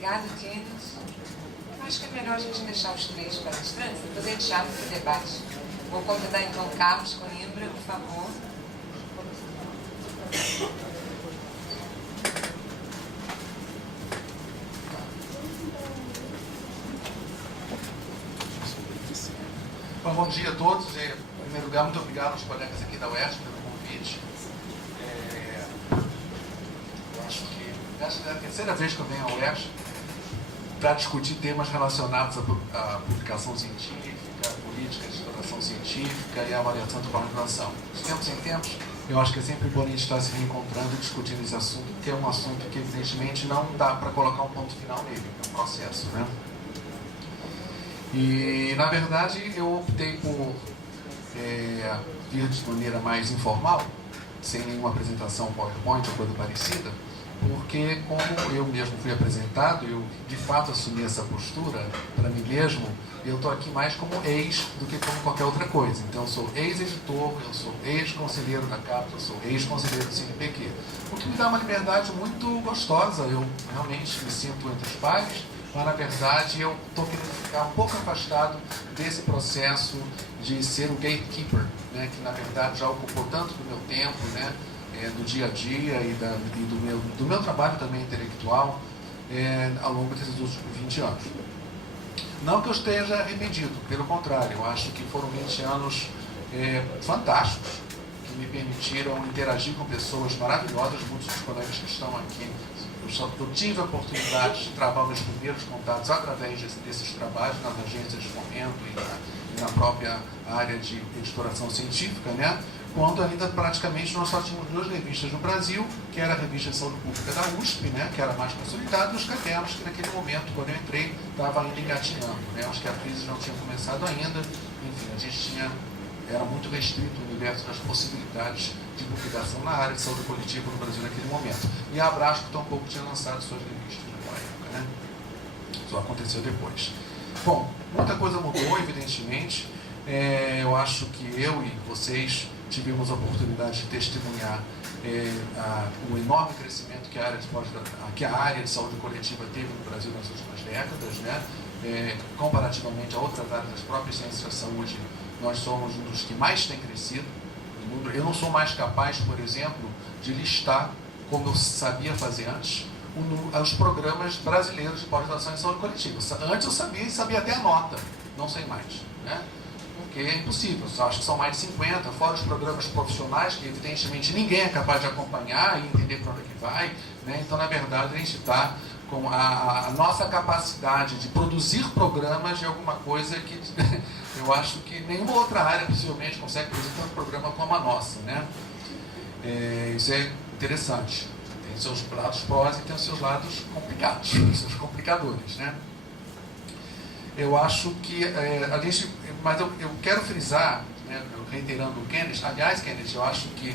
Obrigada, Kenneth. Acho que é melhor a gente deixar os três palestrantes, depois a gente abre para o debate. Vou convidar então Carlos Coimbra, por favor. Bom dia a todos. Em primeiro lugar, muito obrigado aos colegas aqui da UERJ pelo convite. Eu acho que essa é a terceira vez que eu venho à UERJ para discutir temas relacionados à publicação científica, política de exploração científica e a avaliação de pós-graduação. De tempos em tempos, eu acho que é sempre bom a gente estar se reencontrando e discutindo esse assunto, porque é um assunto que, evidentemente, não dá para colocar um ponto final nele, é um processo, né? E, na verdade, eu optei por vir de maneira mais informal, sem nenhuma apresentação PowerPoint ou coisa parecida, porque, como eu mesmo fui apresentado, eu de fato assumi essa postura para mim mesmo, eu estou aqui mais como ex do que como qualquer outra coisa. Então, eu sou ex-editor, eu sou ex-conselheiro da CAPES, eu sou ex-conselheiro do CNPq, o que me dá uma liberdade muito gostosa. Eu realmente me sinto entre os pares, mas, na verdade, eu estou querendo ficar um pouco afastado desse processo de ser o gatekeeper, né, que, na verdade, já ocupou tanto do meu tempo, né, do dia a dia e do meu trabalho também intelectual ao longo desses últimos 20 anos. Não que eu esteja arrependido, pelo contrário, eu acho que foram 20 anos fantásticos, que me permitiram interagir com pessoas maravilhosas, muitos dos colegas que estão aqui. Eu tive a oportunidade de travar meus primeiros contatos através desses trabalhos nas agências de fomento e na própria área de editoração científica, né? Quando ainda praticamente nós só tínhamos duas revistas no Brasil, que era a Revista de Saúde Pública da USP, né? Que era mais consolidada, e os cadernos, que naquele momento, quando eu entrei, estava ainda engatinhando, né? Acho que a crise não tinha começado ainda, enfim, a gente era muito restrito o universo das possibilidades de publicação na área de saúde coletiva no Brasil naquele momento. E a Abrasco tampouco tinha lançado suas revistas naquela época, né? Só aconteceu depois. Bom, muita coisa mudou, evidentemente. Eu acho que eu e vocês tivemos a oportunidade de testemunhar o enorme crescimento que a área de saúde coletiva teve no Brasil nas últimas décadas, né? Comparativamente a outras áreas das próprias ciências da saúde, nós somos um dos que mais tem crescido. Eu não sou mais capaz, por exemplo, de listar, como eu sabia fazer antes, os programas brasileiros de pós-graduação em saúde coletiva. Antes eu sabia e sabia até a nota, não sei mais, né? Porque é impossível, eu acho que são mais de 50, fora os programas profissionais, que evidentemente ninguém é capaz de acompanhar e entender para onde é que vai, né? Então, na verdade, a gente está com a nossa capacidade de produzir programas de alguma coisa que eu acho que nenhuma outra área possivelmente consegue produzir tanto programa como a nossa, né? Isso é interessante. Tem seus lados prós e tem os seus lados complicados, os seus complicadores, né? Eu acho que mas eu quero frisar, né, reiterando o Kenneth, aliás, Kenneth, eu acho que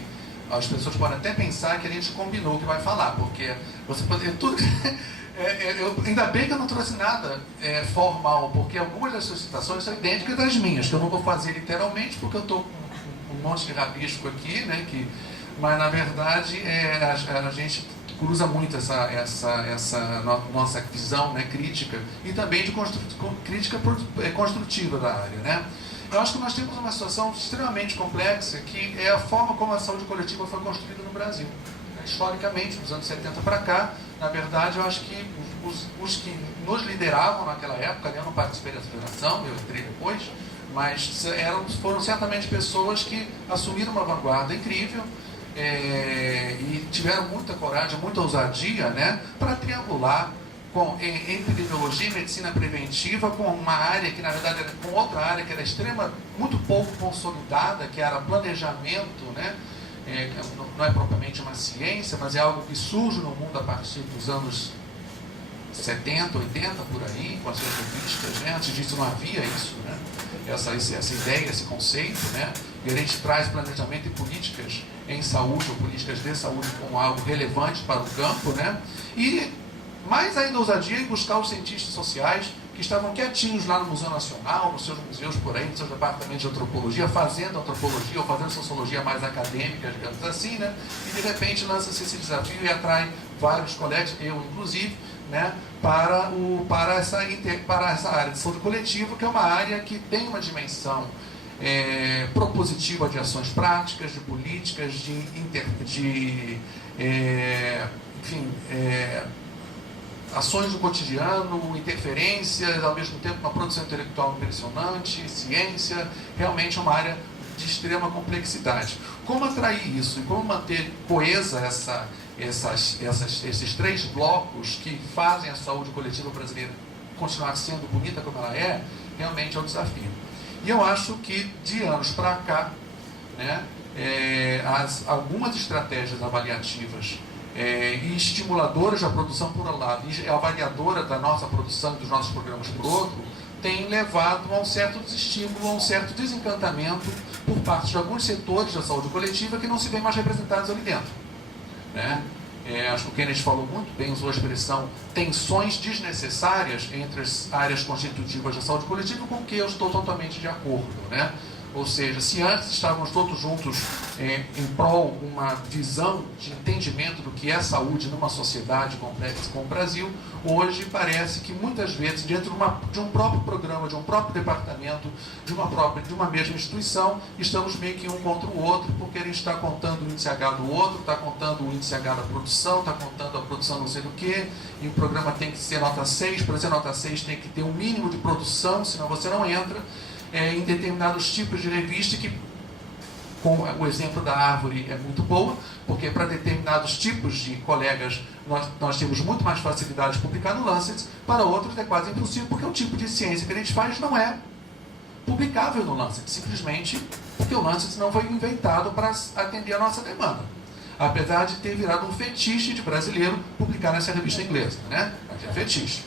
as pessoas podem até pensar que a gente combinou o que vai falar, porque você pode tudo. Ainda bem que eu não trouxe nada formal, porque algumas das suas citações são idênticas das minhas, que eu não vou fazer literalmente, porque eu estou com um monte de rabisco aqui, né, mas na verdade a gente cruza muito essa nossa visão, né, crítica, e também de crítica construtiva da área, né? Eu acho que nós temos uma situação extremamente complexa, que é a forma como a saúde coletiva foi construída no Brasil. Historicamente, dos anos 70 para cá, na verdade, eu acho que os que nos lideravam naquela época, eu não participei dessa geração, eu entrei depois, mas foram certamente pessoas que assumiram uma vanguarda incrível, e tiveram muita coragem, muita ousadia, né, para triangular com epidemiologia e medicina preventiva com uma área que, na verdade, era com outra área que era muito pouco consolidada, que era planejamento, né, não é propriamente uma ciência, mas é algo que surge no mundo a partir dos anos 70, 80, por aí, com as suas revistas, né? Antes disso não havia isso, né? Essa ideia, esse conceito, né? E a gente traz planejamento e políticas em saúde, ou políticas de saúde, como algo relevante para o campo, né? E mais ainda ousadia em buscar os cientistas sociais que estavam quietinhos lá no Museu Nacional, nos seus museus por aí, nos seus departamentos de antropologia, fazendo antropologia ou fazendo sociologia mais acadêmica, digamos assim, né? E de repente lança-se esse desafio e atrai vários colegas, eu inclusive, né, para essa área de saúde coletiva, que é uma área que tem uma dimensão propositiva de ações práticas, de políticas, ações do cotidiano, interferências, ao mesmo tempo uma produção intelectual impressionante, ciência, realmente é uma área de extrema complexidade. Como atrair isso e como manter coesa esses três blocos que fazem a saúde coletiva brasileira continuar sendo bonita como ela é, realmente é um desafio. E eu acho que de anos para cá, né, algumas estratégias avaliativas e estimuladoras da produção por um lado e avaliadora da nossa produção e dos nossos programas por outro, tem levado a um certo desestímulo, a um certo desencantamento por parte de alguns setores da saúde coletiva que não se veem mais representados ali dentro, né? Acho que o Kennedy falou muito bem, usou a expressão tensões desnecessárias entre as áreas constitutivas da saúde coletiva, com que eu estou totalmente de acordo, né? Ou seja, se antes estávamos todos juntos em prol de uma visão de entendimento do que é saúde numa sociedade complexa como o Brasil, hoje parece que muitas vezes, dentro de um próprio programa, de um próprio departamento, de uma mesma instituição, estamos meio que um contra o outro, porque a gente está contando o índice H do outro, está contando o índice H da produção, está contando a produção não sei do que, e o programa tem que ser nota 6, para ser nota 6 tem que ter um mínimo de produção, senão você não entra. Em determinados tipos de revista, que com o exemplo da árvore é muito boa, porque para determinados tipos de colegas nós temos muito mais facilidade de publicar no Lancet, para outros é quase impossível, porque o tipo de ciência que a gente faz não é publicável no Lancet, simplesmente porque o Lancet não foi inventado para atender a nossa demanda. Apesar de ter virado um fetiche de brasileiro publicar nessa revista inglesa, né? Mas é fetiche.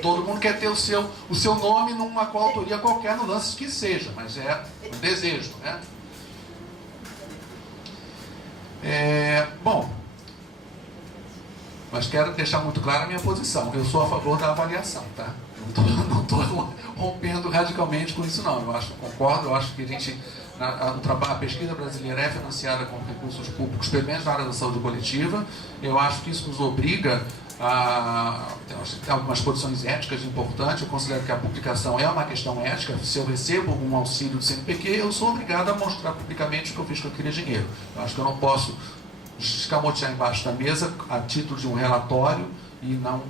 Todo mundo quer ter o seu nome numa coautoria qualquer no Lancet que seja, mas é um desejo, né? Bom, mas quero deixar muito clara a minha posição. Eu sou a favor da avaliação, tá? Não estou rompendo radicalmente com isso, não. Concordo, eu acho que a pesquisa brasileira é financiada com recursos públicos, pelo menos na área da saúde coletiva. Eu acho que isso nos obriga tem algumas posições éticas importantes. Eu considero que a publicação é uma questão ética. Se eu recebo um auxílio do CNPq, eu sou obrigado a mostrar publicamente o que eu fiz com aquele dinheiro. Eu acho que eu não posso escamotear embaixo da mesa a título de um relatório e não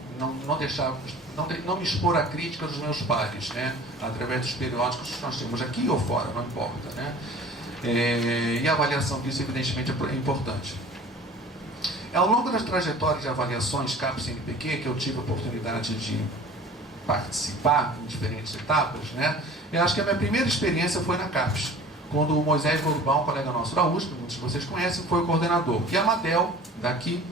me expor à crítica dos meus pares, né? Através dos periódicos que nós temos aqui ou fora, não importa, né? E a avaliação disso, evidentemente, é importante. Ao longo das trajetórias de avaliações CAPES-CNPq, que eu tive a oportunidade de participar em diferentes etapas, né, eu acho que a minha primeira experiência foi na CAPES, quando o Moisés Golubão, um colega nosso da USP, muitos de vocês conhecem, foi o coordenador. E a Madel, daqui,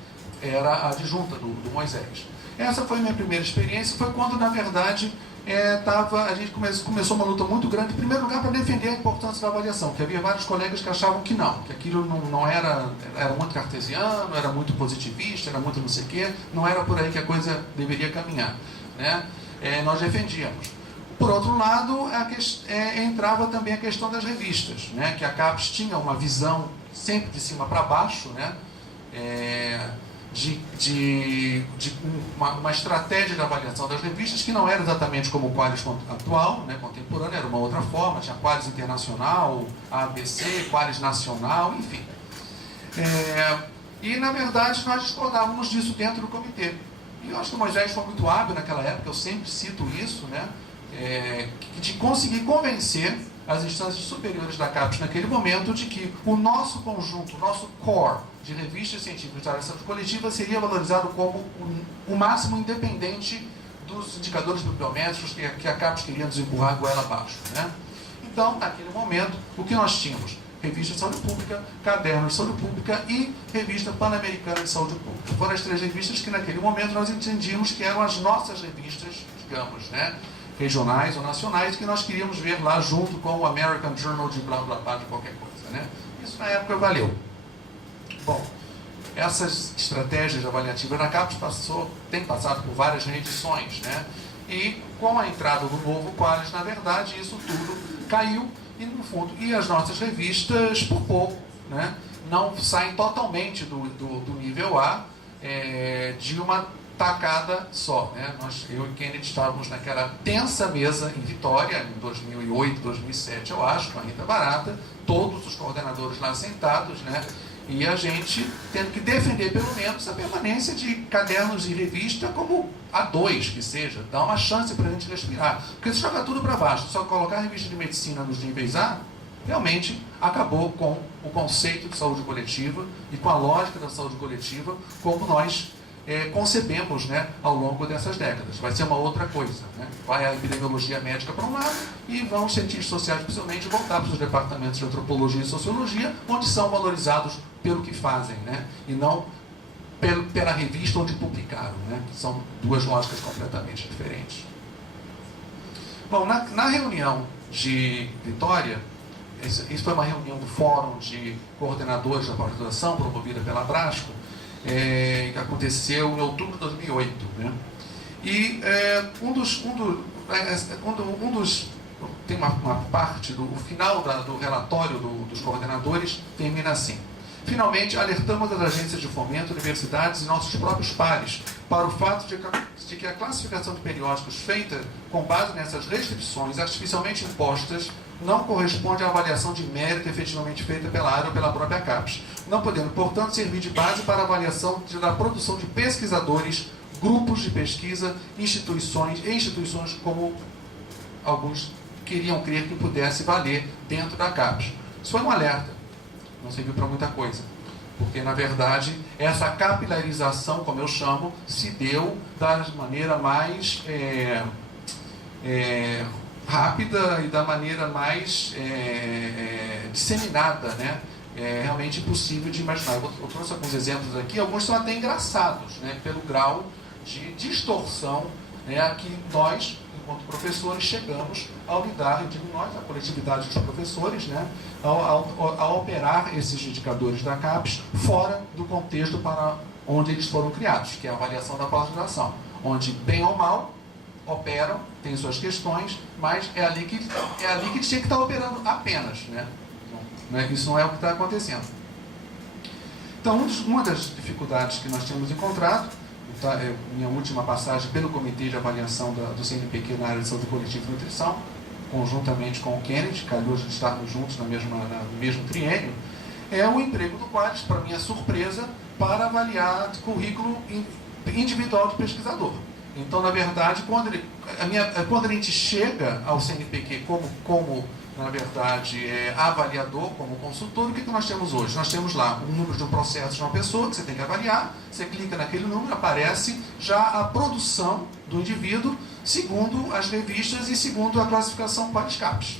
era a adjunta do Moisés. Essa foi a minha primeira experiência, foi quando, na verdade, a gente começou uma luta muito grande, em primeiro lugar, para defender a importância da avaliação, porque havia vários colegas que achavam que aquilo não era muito cartesiano, era muito positivista, era muito não sei o quê, não era por aí que a coisa deveria caminhar, né? Nós defendíamos. Por outro lado, entrava também a questão das revistas, né? Que a CAPES tinha uma visão sempre de cima para baixo, né? Uma estratégia de avaliação das revistas que não era exatamente como o Qualis atual, né, contemporâneo, era uma outra forma, tinha Qualis Internacional, ABC, Qualis Nacional, enfim. E, na verdade, nós discordávamos disso dentro do comitê. E eu acho que o Moisés foi muito hábil naquela época, eu sempre cito isso, né, de conseguir convencer as instâncias superiores da CAPES naquele momento de que o nosso conjunto, o nosso core de revistas científicas da área de saúde coletiva seria valorizado como o máximo independente dos indicadores bibliométricos que a CAPES queria nos empurrar a goela abaixo, né? Então, naquele momento, o que nós tínhamos? Revista de Saúde Pública, Caderno de Saúde Pública e Revista Pan-Americana de Saúde Pública. Foram as três revistas que naquele momento nós entendíamos que eram as nossas revistas, digamos, né, regionais ou nacionais, que nós queríamos ver lá junto com o American Journal de blá blá blá de qualquer coisa, né? Isso na época valeu. Bom, essas estratégias avaliativas da CAPES tem passado por várias reedições, né? E com a entrada do novo Qualis, na verdade, isso tudo caiu e, no fundo, e as nossas revistas, por pouco, né, não saem totalmente do nível A, de uma tacada só, né? Eu e Kennedy estávamos naquela tensa mesa em Vitória, em 2008, 2007, eu acho, com a Rita Barata, todos os coordenadores lá sentados, né? E a gente tendo que defender pelo menos a permanência de cadernos e revista como A2, que seja, dar uma chance para a gente respirar. Porque se jogar tudo para baixo, só colocar a revista de medicina nos níveis A, realmente acabou com o conceito de saúde coletiva e com a lógica da saúde coletiva como nós concebemos, né, ao longo dessas décadas. Vai ser uma outra coisa, né? Vai a epidemiologia médica para um lado e vão os cientistas sociais, principalmente, voltar para os departamentos de antropologia e sociologia, onde são valorizados pelo que fazem, né? E não pela revista onde publicaram, né? Que são duas lógicas completamente diferentes. Bom, na reunião de Vitória, isso foi uma reunião do Fórum de Coordenadores da Pós-Graduação, promovida pela Abrasco, que aconteceu em outubro de 2008. Né? E tem uma parte, o final do relatório dos coordenadores termina assim: finalmente, alertamos as agências de fomento, universidades e nossos próprios pares para o fato de que a classificação de periódicos feita com base nessas restrições artificialmente impostas não corresponde à avaliação de mérito efetivamente feita pela área ou pela própria CAPES, não podendo, portanto, servir de base para a avaliação da produção de pesquisadores, grupos de pesquisa, instituições como alguns queriam crer que pudesse valer dentro da CAPES. Isso foi um alerta, não serviu para muita coisa, porque, na verdade, essa capilarização, como eu chamo, se deu da maneira mais rápida e da maneira mais disseminada, né? É realmente impossível de imaginar. Eu trouxe alguns exemplos aqui, alguns são até engraçados, né? Pelo grau de distorção, né, a que nós, enquanto professores, chegamos ao lidar, eu digo nós, a coletividade dos professores, né, ao operar esses indicadores da CAPES fora do contexto para onde eles foram criados, que é a avaliação da pós-graduação, onde, bem ou mal, operam, tem suas questões, mas é ali que eles tinham que estar operando apenas, né? Isso não é o que está acontecendo. Então, uma das dificuldades que nós tínhamos encontrado, minha última passagem pelo Comitê de Avaliação do CNPq na área de saúde coletiva e nutrição, conjuntamente com o Kennedy, calhou de estarmos juntos no mesmo triênio, é o emprego do Qualis, para minha surpresa, para avaliar currículo individual do pesquisador. Então, na verdade, quando a gente chega ao CNPq como na verdade, avaliador, como consultor, o que nós temos hoje? Nós temos lá um número de um processo de uma pessoa que você tem que avaliar, você clica naquele número, aparece já a produção do indivíduo, segundo as revistas e segundo a classificação Qualis-CAPES.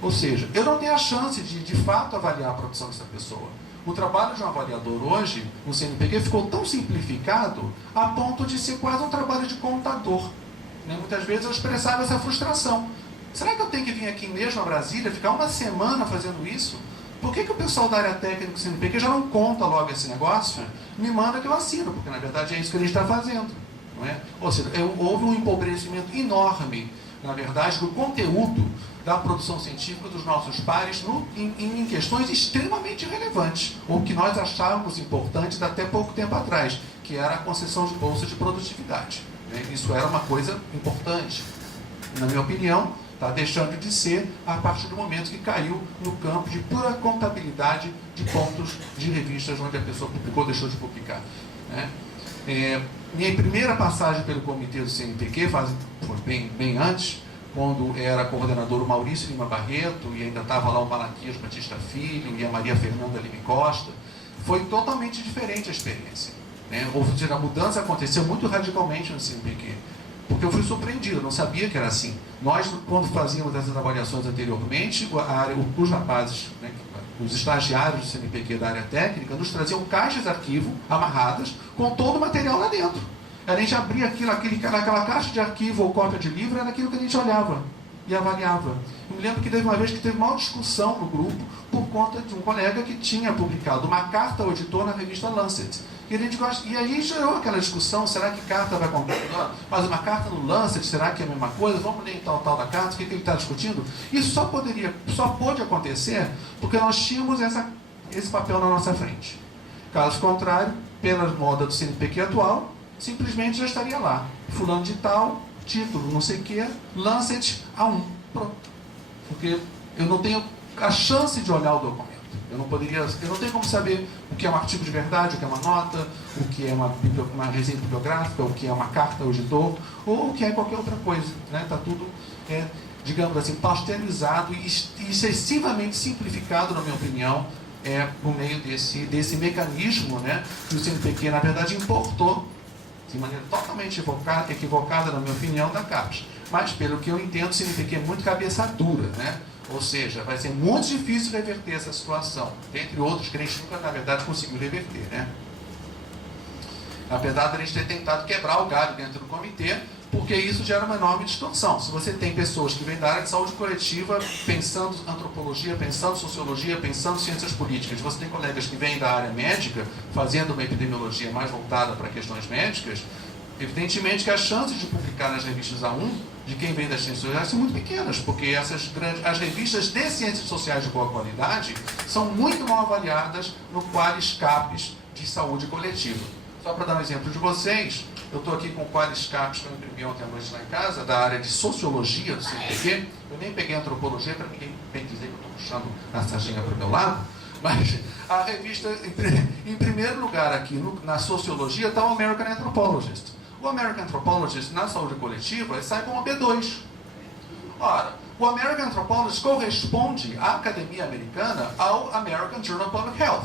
Ou seja, eu não tenho a chance de fato avaliar a produção dessa pessoa. O trabalho de um avaliador hoje, no CNPq, ficou tão simplificado a ponto de ser quase um trabalho de contador. Muitas vezes eu expressava essa frustração. Será que eu tenho que vir aqui mesmo a Brasília, ficar uma semana fazendo isso? Por que o pessoal da área técnica do CNPq já não conta logo esse negócio? Me manda que eu assino, porque na verdade é isso que a gente está fazendo. Não é? Ou seja, houve um empobrecimento enorme, na verdade, do conteúdo da produção científica dos nossos pares em questões extremamente relevantes, ou que nós achávamos importantes até pouco tempo atrás, que era a concessão de bolsa de produtividade. Isso era uma coisa importante. Na minha opinião, está deixando de ser a partir do momento que caiu no campo de pura contabilidade de pontos de revistas onde a pessoa publicou ou deixou de publicar. Minha primeira passagem pelo comitê do CNPq foi bem antes, quando era coordenador o Maurício Lima Barreto, e ainda estava lá o Malaquias Batista Filho e a Maria Fernanda Lima Costa. Foi totalmente diferente a experiência. Ou seja, a mudança aconteceu muito radicalmente no CNPq. Porque eu fui surpreendido, eu não sabia que era assim. Nós, quando fazíamos essas avaliações anteriormente, os rapazes, os estagiários do CNPq da área técnica, nos traziam caixas de arquivo amarradas com todo o material lá dentro. A gente abria aquela caixa de arquivo ou cópia de livro, era aquilo que a gente olhava e avaliava. Eu me lembro que teve uma vez que teve uma discussão no grupo por conta de um colega que tinha publicado uma carta ao editor na revista Lancet. E aí gerou aquela discussão, será que carta vai comprar? Mas uma carta no Lancet, será que é a mesma coisa? Vamos ler tal da carta, o que ele está discutindo? Isso só pôde acontecer porque nós tínhamos esse papel na nossa frente. Caso contrário, pela moda do CNPq atual, simplesmente já estaria lá. Fulano de tal, título, não sei o que, Lancet A1. Pronto. Porque eu não tenho a chance de olhar o documento. Eu não tenho como saber o que é um artigo de verdade, o que é uma nota, o que é uma resenha bibliográfica, o que é uma carta ao editor, ou o que é qualquer outra coisa. Está tudo, digamos assim, pasteurizado e excessivamente simplificado, na minha opinião, por meio desse mecanismo, que o CNPq, na verdade, importou de maneira totalmente equivocada, na minha opinião, da CAPES. Mas, pelo que eu entendo, o CNPq é muito cabeça dura, Ou seja, vai ser muito difícil reverter essa situação, dentre outros que a gente nunca, na verdade, conseguiu reverter, Apesar de a gente ter tentado quebrar o galho dentro do comitê, porque isso gera uma enorme distorção. Se você tem pessoas que vêm da área de saúde coletiva, pensando antropologia, pensando sociologia, pensando ciências políticas, você tem colegas que vêm da área médica, fazendo uma epidemiologia mais voltada para questões médicas, evidentemente que as chances de publicar nas revistas A1 de quem vem das ciências sociais são muito pequenas, porque as revistas de ciências sociais de boa qualidade são muito mal avaliadas no Qualis CAPES de saúde coletiva. Só para dar um exemplo de vocês, eu estou aqui com o Qualis CAPES que eu imprimi ontem à noite lá em casa, da área de sociologia do CNPq. Eu nem peguei antropologia para ninguém bem dizer que eu estou puxando a sardinha para o meu lado, mas a revista, em primeiro lugar aqui na sociologia, está o American Anthropologist. O American Anthropologist, na saúde coletiva, ele sai como B2. Ora, o American Anthropologist corresponde à academia americana ao American Journal of Public Health.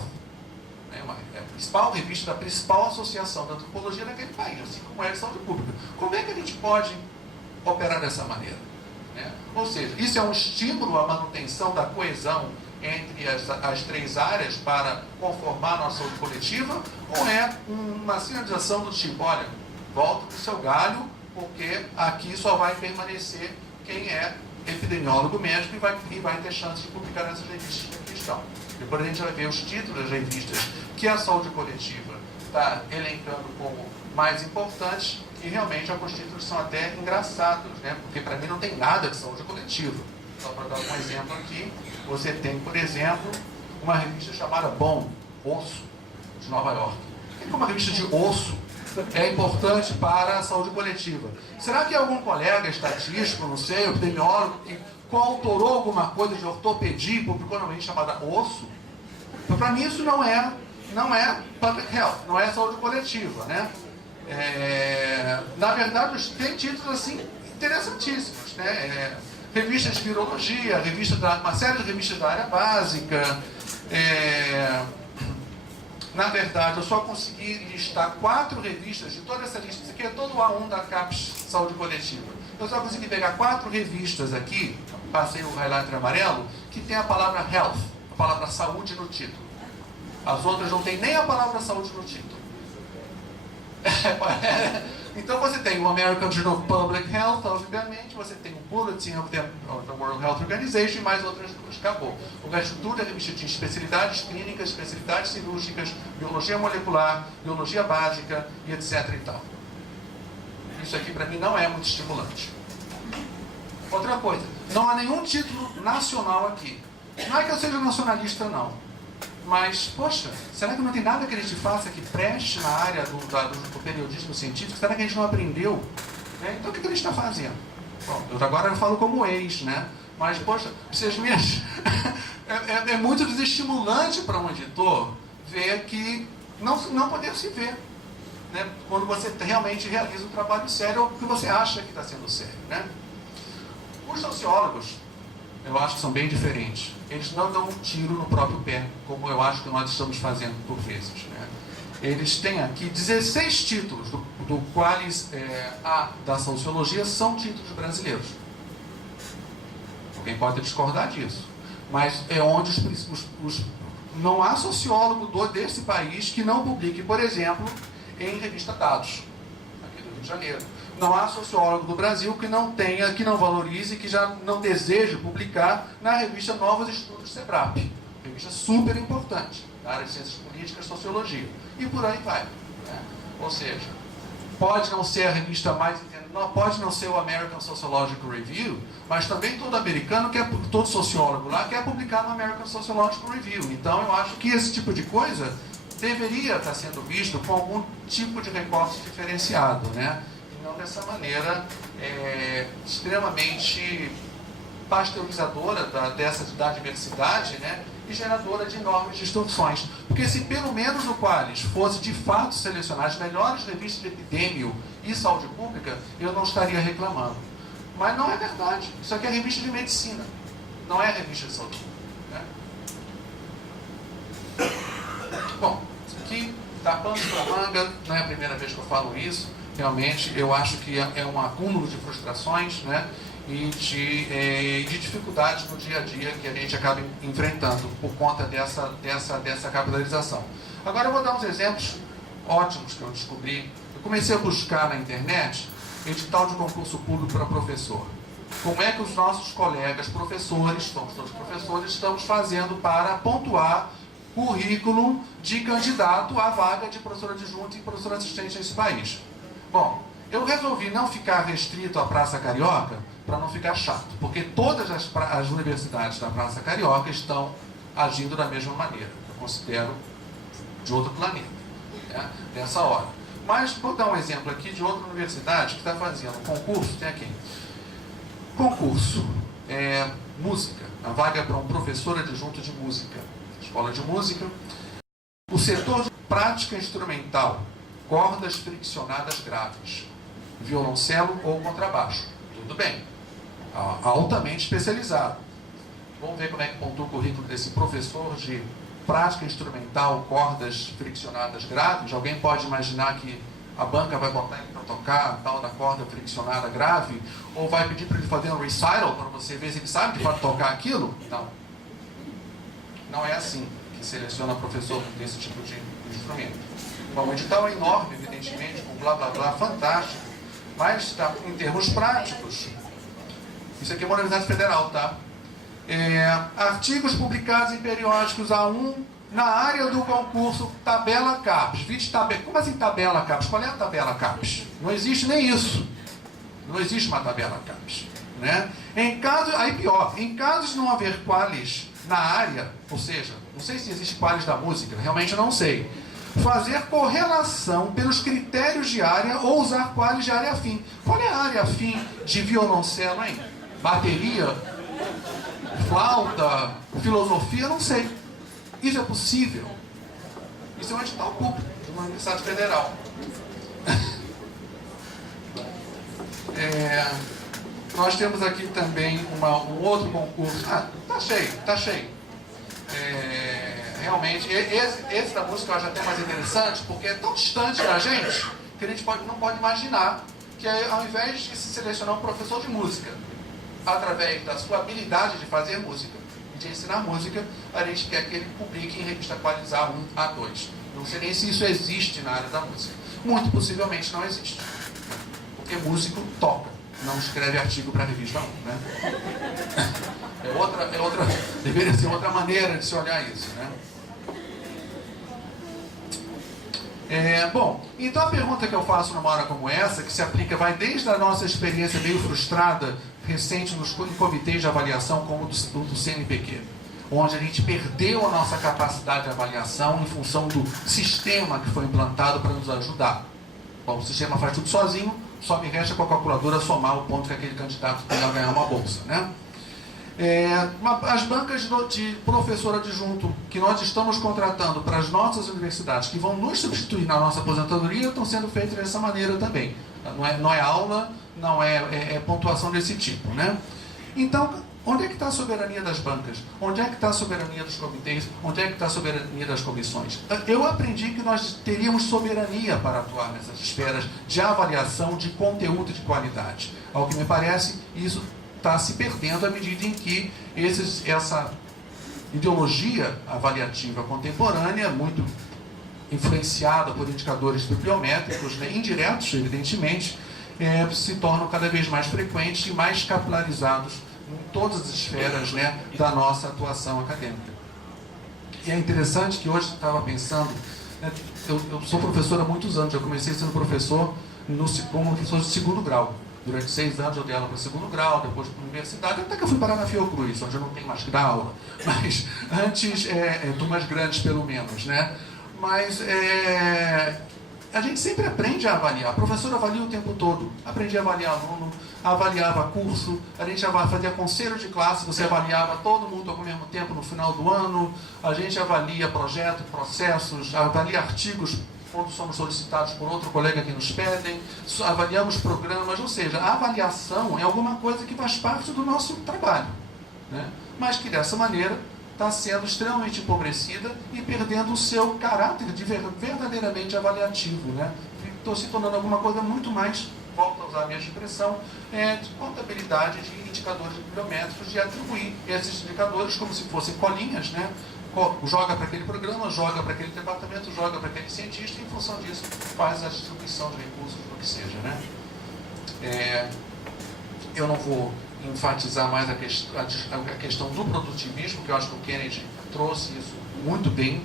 É a principal revista da principal associação da antropologia naquele país, assim como é a saúde pública. Como é que a gente pode operar dessa maneira? Ou seja, isso é um estímulo à manutenção da coesão entre as três áreas para conformar a nossa saúde coletiva, ou é uma sinalização do tipo, olha, volta para o seu galho, porque aqui só vai permanecer quem é epidemiólogo médico e vai ter chance de publicar nessas revistas que aqui estão. Depois a gente vai ver os títulos das revistas que a saúde coletiva está elencando como mais importantes, e realmente alguns títulos são até engraçados, porque para mim não tem nada de saúde coletiva. Só para dar um exemplo aqui, você tem, por exemplo, uma revista chamada Bom, Osso, de Nova York. Por que uma revista de osso é importante para a saúde coletiva? Será que algum colega estatístico, não sei, epidemiólogo, que coautorou alguma coisa de ortopedia e publicou numa revista chamada Osso? Para mim isso não é public health, não é saúde coletiva, na verdade, tem títulos assim interessantíssimos, revistas de virologia, uma série de revistas da área básica. Na verdade, eu só consegui listar 4 revistas de toda essa lista. Isso aqui é todo o A1 da CAPES Saúde Coletiva. Eu só consegui pegar 4 revistas aqui, passei o highlighter amarelo, que tem a palavra health, a palavra saúde no título. As outras não tem nem a palavra saúde no título. Então você tem o American Journal of Public Health, obviamente, você tem o Bulletin of the World Health Organization e mais outras duas. Acabou. O resto tudo é revista de especialidades clínicas, especialidades cirúrgicas, biologia molecular, biologia básica e etc. e tal. Isso aqui para mim não é muito estimulante. Outra coisa, não há nenhum título nacional aqui. Não é que eu seja nacionalista, não. Mas, poxa, será que não tem nada que a gente faça que preste na área do periodismo científico? Será que a gente não aprendeu? Então, o que a gente está fazendo? Bom, eu agora falo como ex, Mas, poxa, vocês mesmos... é muito desestimulante para um editor ver que não poder se ver. Quando você realmente realiza um trabalho sério ou que você acha que está sendo sério. Os sociólogos, eu acho que são bem diferentes. Eles não dão um tiro no próprio pé, como eu acho que nós estamos fazendo por vezes. Eles têm aqui 16 títulos, do quais A da sociologia são títulos brasileiros. Alguém pode discordar disso. Mas é onde não há sociólogo desse país que não publique, por exemplo, em revista Dados, aqui do Rio de Janeiro. Não há sociólogo do Brasil que não valorize, que já não deseje publicar na revista Novos Estudos SEBRAP. Revista super importante, na área de ciências políticas e sociologia. E por aí vai. Ou seja, pode não ser a revista mais... Pode não ser o American Sociological Review, mas também todo sociólogo lá quer publicar no American Sociological Review. Então eu acho que esse tipo de coisa deveria estar sendo visto com algum tipo de recorte diferenciado, né? E não dessa maneira extremamente pasteurizadora da diversidade, né? E geradora de enormes distorções. Porque se pelo menos o Qualis fosse de fato selecionar as melhores revistas de epidêmio e saúde pública, eu não estaria reclamando. Mas não é verdade. Isso aqui é revista de medicina, não é revista de saúde pública, né? Bom, isso aqui dá pano para manga, não é a primeira vez que eu falo isso. Realmente, eu acho que é um acúmulo de frustrações, né? E de dificuldades no dia a dia que a gente acaba enfrentando por conta dessa capitalização. Agora eu vou dar uns exemplos ótimos que eu descobri. Eu comecei a buscar na internet edital de concurso público para professor. Como é que os nossos colegas professores, somos todos professores, estamos fazendo para pontuar currículo de candidato à vaga de professor adjunto e professor assistente nesse país? Bom, eu resolvi não ficar restrito à Praça Carioca para não ficar chato, porque todas as universidades da Praça Carioca estão agindo da mesma maneira. Eu considero de outro planeta, né, nessa hora. Mas vou dar um exemplo aqui de outra universidade que está fazendo concurso. Tem aqui concurso música, a vaga é para um professor adjunto de música, escola de música. O setor de prática instrumental, cordas friccionadas graves, violoncelo ou contrabaixo, tudo bem, altamente especializado. Vamos ver como é que pontua o currículo desse professor de prática instrumental, cordas friccionadas graves. Alguém pode imaginar que a banca vai botar ele para tocar a tal da corda friccionada grave? Ou vai pedir para ele fazer um recital para você ver se ele sabe de fato tocar aquilo? Não. Não é assim que seleciona professor desse tipo de instrumento. Bom, o edital é enorme, evidentemente, com blá blá blá, fantástico. Mas, em termos práticos, isso aqui é uma universidade federal, tá? Artigos publicados em periódicos A1 na área do concurso tabela CAPES. Como assim tabela CAPES? Qual é a tabela CAPES? Não existe nem isso. Não existe uma tabela CAPES, né? Aí pior, em casos de não haver qualis na área, ou seja, não sei se existe qualis da música, realmente eu não sei, fazer correlação pelos critérios de área ou usar qualis de área afim. Qual é a área afim de violoncelo, hein? Bateria? Flauta? Filosofia? Não sei. Isso é possível? Isso é um edital público de uma universidade federal. Nós temos aqui também um outro concurso. Tá cheio. Realmente, esse da música eu acho até mais interessante, porque é tão distante da gente que a gente não pode imaginar que, ao invés de se selecionar um professor de música através da sua habilidade de fazer música e de ensinar música, a gente quer que ele publique em revista qualizar A1, A2. Não sei nem se isso existe na área da música. Muito possivelmente não existe, porque músico toca, não escreve artigo para a revista 1, né? Deveria ser outra maneira de se olhar isso, né? Bom, então a pergunta que eu faço numa hora como essa, que se aplica, vai desde a nossa experiência meio frustrada, recente em comitês de avaliação como o do CNPq, onde a gente perdeu a nossa capacidade de avaliação em função do sistema que foi implantado para nos ajudar. Bom, o sistema faz tudo sozinho, só me resta com a calculadora somar o ponto que aquele candidato tem a ganhar uma bolsa, né? As bancas de professor adjunto que nós estamos contratando para as nossas universidades, que vão nos substituir na nossa aposentadoria, estão sendo feitas dessa maneira também. Não é aula, não é pontuação desse tipo, né? Então, onde é que está a soberania das bancas? Onde é que está a soberania dos comitês? Onde é que está a soberania das comissões? Eu aprendi que nós teríamos soberania para atuar nessas esferas de avaliação de conteúdo de qualidade. Ao que me parece, isso está se perdendo à medida em que essa ideologia avaliativa contemporânea, muito influenciada por indicadores bibliométricos, né, indiretos, evidentemente, se tornam cada vez mais frequentes e mais capilarizados em todas as esferas, né, da nossa atuação acadêmica. E é interessante que hoje eu estava pensando, né, eu sou professor há muitos anos, eu comecei sendo professor como professor de segundo grau. Durante 6 anos eu dei aula para o segundo grau, depois para a universidade, até que eu fui parar na Fiocruz, onde eu não tenho mais que dar aula. Mas antes, turmas grandes pelo menos, né? Mas a gente sempre aprende a avaliar. A professora avalia o tempo todo. Aprendi a avaliar aluno, avaliava curso, a gente fazia conselho de classe, você avaliava todo mundo ao mesmo tempo no final do ano, a gente avalia projetos, processos, avalia artigos quando somos solicitados por outro colega que nos pedem, avaliamos programas, ou seja, a avaliação é alguma coisa que faz parte do nosso trabalho, né? Mas que dessa maneira está sendo extremamente empobrecida e perdendo o seu caráter de verdadeiramente avaliativo, né? Estou se tornando alguma coisa muito mais, volto a usar a minha expressão, de contabilidade de indicadores bibliométricos, de atribuir esses indicadores como se fossem colinhas, né? Joga para aquele programa, joga para aquele departamento, joga para aquele cientista e, em função disso, faz a distribuição de recursos, do que seja, né? Eu não vou enfatizar mais a questão do produtivismo, que eu acho que o Kennedy trouxe isso muito bem.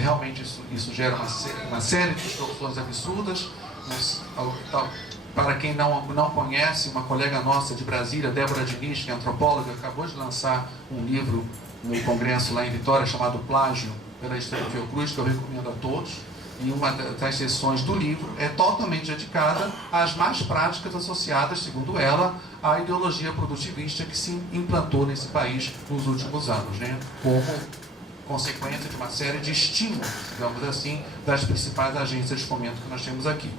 Realmente isso gera uma série de distorções absurdas. Para quem não conhece, uma colega nossa de Brasília, Débora Diniz, que é antropóloga, acabou de lançar um livro no congresso lá em Vitória, chamado Plágio, pela Estela Fiocruz, que eu recomendo a todos. E uma das sessões do livro é totalmente dedicada às más práticas associadas, segundo ela, à ideologia produtivista que se implantou nesse país nos últimos anos, né? Como consequência de uma série de estímulos, digamos assim, das principais agências de fomento que nós temos aqui.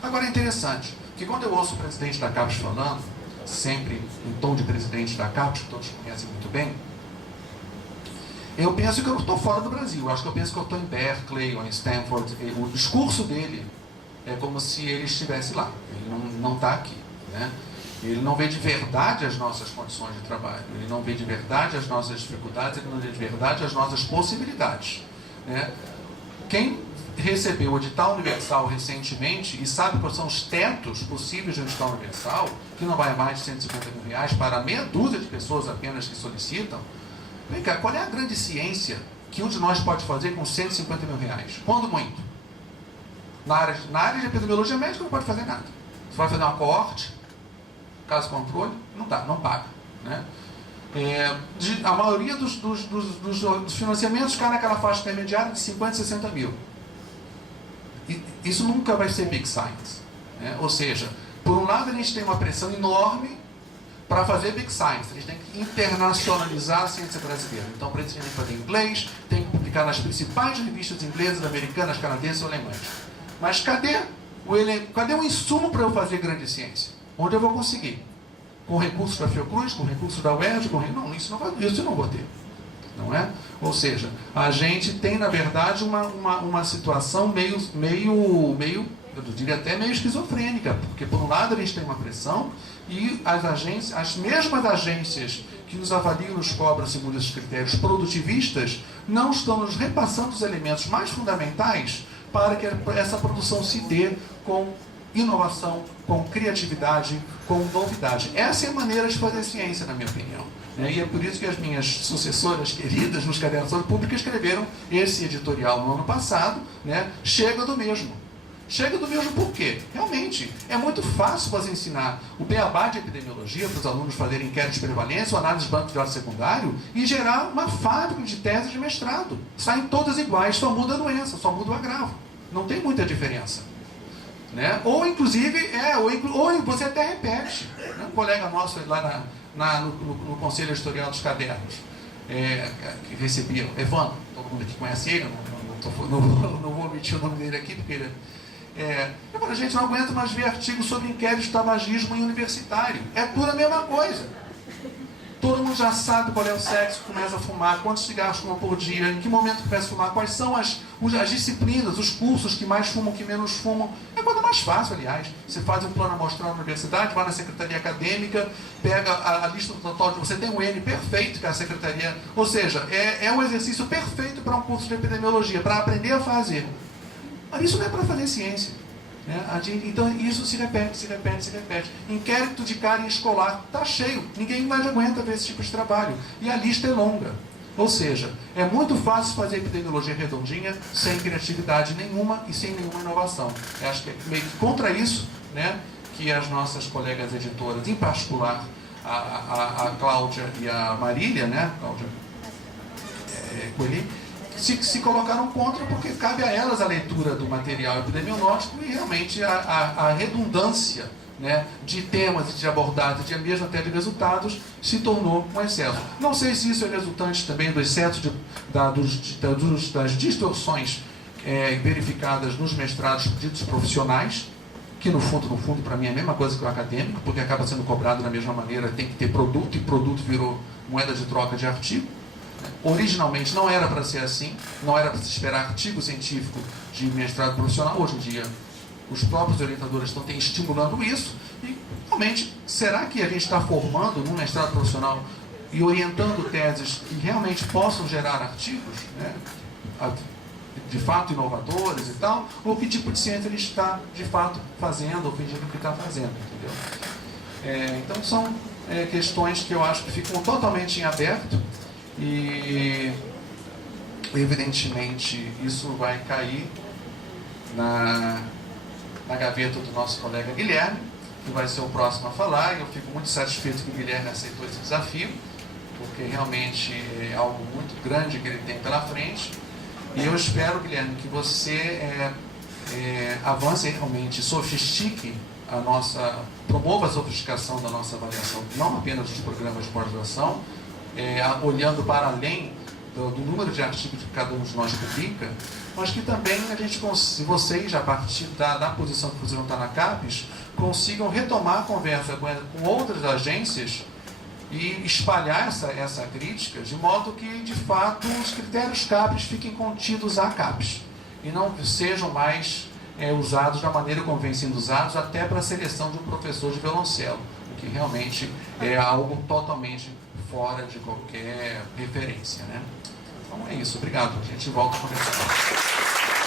Agora é interessante que quando eu ouço o presidente da CAPES falando, sempre em tom de presidente da CAPES, que todos conhecem muito bem, eu penso que eu estou fora do Brasil. Eu penso que eu estou em Berkeley ou em Stanford. O discurso dele é como se ele estivesse lá. Ele não está aqui, né? Ele não vê de verdade as nossas condições de trabalho. Ele não vê de verdade as nossas dificuldades. Ele não vê de verdade as nossas possibilidades, né? Quem recebeu o edital universal recentemente e sabe quais são os tetos possíveis de um edital universal, que não vai a mais de R$150.000 para meia dúzia de pessoas apenas que solicitam. Vem cá, qual é a grande ciência que um de nós pode fazer com R$150.000? Quando muito? Na área de epidemiologia médica não pode fazer nada. Você vai fazer uma coorte, caso controle, não dá, não paga, né? A maioria dos financiamentos cai naquela faixa intermediária de 50, 60 mil. Isso nunca vai ser big science, né? Ou seja, por um lado a gente tem uma pressão enorme para fazer big science, a gente tem que internacionalizar a ciência brasileira. Então, para isso a gente tem que fazer inglês, tem que publicar nas principais revistas inglesas, americanas, canadenses ou alemãs. Mas cadê o insumo para eu fazer grande ciência? Onde eu vou conseguir? Com recursos da Fiocruz, com recursos da UERJ, não, isso eu não vou ter. Não é? Ou seja, a gente tem, na verdade, uma situação meio, eu diria até meio esquizofrênica, porque por um lado a gente tem uma pressão e as mesmas agências que nos avaliam e nos cobram segundo esses critérios produtivistas não estão nos repassando os elementos mais fundamentais para que essa produção se dê com inovação, com criatividade, com novidade. Essa é a maneira de fazer ciência, na minha opinião. E é por isso que as minhas sucessoras queridas nos cadernos de saúde pública escreveram esse editorial no ano passado, né? Chega do mesmo. Chega do mesmo por quê? Realmente, é muito fácil você ensinar o beabá de epidemiologia para os alunos fazerem inquérito de prevalência ou análise de banco de dados secundário e gerar uma fábrica de tese de mestrado. Saem todas iguais, só muda a doença, só muda o agravo. Não tem muita diferença, né? Ou inclusive, ou você até repete, né? Um colega nosso lá no Conselho Editorial dos Cadernos, que recebia, Evandro, todo mundo aqui conhece ele, não vou omitir o nome dele aqui, porque ele a gente não aguenta mais ver artigos sobre inquérito de tabagismo em universitário. É tudo a mesma coisa. Todo mundo já sabe qual é o sexo que começa a fumar, quantos cigarros fuma por dia, em que momento começa a fumar, quais são as disciplinas, os cursos que mais fumam, que menos fumam. É a coisa mais fácil, aliás. Você faz um plano amostral na universidade, vai na secretaria acadêmica, pega a lista do total de... Você tem um N perfeito que é a secretaria... Ou seja, é um exercício perfeito para um curso de epidemiologia, para aprender a fazer. Mas isso não é para fazer ciência, né? Então isso se repete. Inquérito de cárie escolar está cheio, ninguém mais aguenta ver esse tipo de trabalho e a lista é longa. Ou seja, é muito fácil fazer epidemiologia redondinha sem criatividade nenhuma e sem nenhuma inovação. Eu acho que é meio que contra isso, né, que as nossas colegas editoras, em particular a Cláudia e a Marília, né, Cláudia Coelho, se colocaram contra porque cabe a elas a leitura do material epidemiológico e realmente a redundância, né, de temas, de abordagens, de mesmo até de resultados, se tornou um excesso. Não sei se isso é resultante também do excesso das distorções verificadas nos mestrados ditos profissionais, que no fundo, para mim é a mesma coisa que o acadêmico, porque acaba sendo cobrado da mesma maneira, tem que ter produto, e produto virou moeda de troca de artigo. Originalmente não era para ser assim, não era para se esperar artigo científico de mestrado profissional. Hoje em dia, os próprios orientadores estão estimulando isso, e realmente, será que a gente está formando num mestrado profissional e orientando teses que realmente possam gerar artigos, né, de fato inovadores e tal, ou que tipo de ciência ele está de fato fazendo, ou fingindo que está fazendo, entendeu? Então são questões que eu acho que ficam totalmente em aberto e evidentemente isso vai cair na gaveta do nosso colega Guilherme, que vai ser o próximo a falar, e eu fico muito satisfeito que o Guilherme aceitou esse desafio, porque realmente é algo muito grande que ele tem pela frente. E eu espero, Guilherme, que você avance realmente, sofistique promova a sofisticação da nossa avaliação, não apenas dos programas de pós-graduação, olhando para além do número de artigos que cada um de nós publica, mas que também a gente, se vocês, a partir da posição que vocês vão estar na CAPES, consigam retomar a conversa com outras agências e espalhar essa crítica, de modo que, de fato, os critérios CAPES fiquem contidos à CAPES e não sejam mais usados da maneira como vêm sendo usados até para a seleção de um professor de violoncelo, o que realmente é algo totalmente fora de qualquer referência, né? Então é isso, obrigado. A gente volta a conversar.